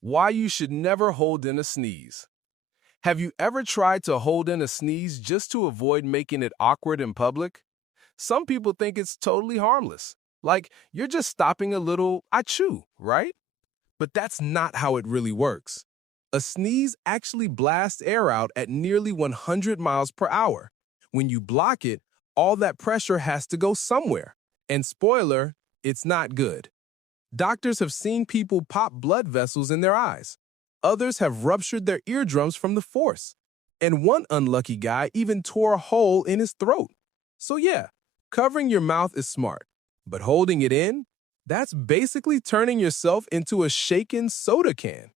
Why you should never hold in a sneeze. Have you ever tried to hold in a sneeze just to avoid making it awkward in public? Some people think it's totally harmless. Like you're just stopping a little achoo, right? But that's not how it really works. A sneeze actually blasts air out at nearly 100 miles per hour. When you block it, all that pressure has to go somewhere. And spoiler, it's not good. Doctors have seen people pop blood vessels in their eyes. Others have ruptured their eardrums from the force. And one unlucky guy even tore a hole in his throat. So yeah, covering your mouth is smart. But holding it in? That's basically turning yourself into a shaken soda can.